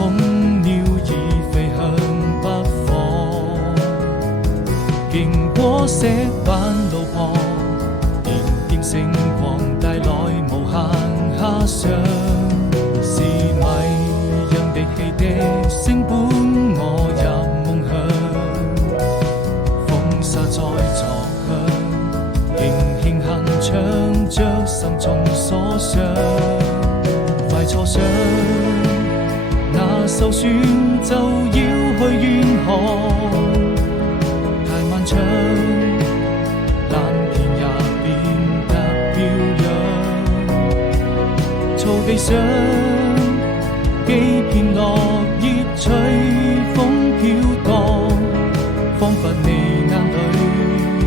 空鳥已飛向北方，經過石板路旁，點點星光帶來無限遐想，是迷人的汽笛聲伴我入夢鄉，風沙在作響，輕輕哼唱着心中所想，快坐上那艘船就要去遠航，太漫長，藍天也變得飄揚，草地上幾片落葉隨風飄蕩，彷彿你眼裏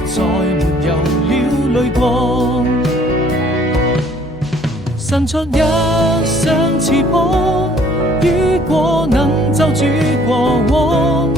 再沒有了淚光，伸出一雙翅膀，雨過能就住過往，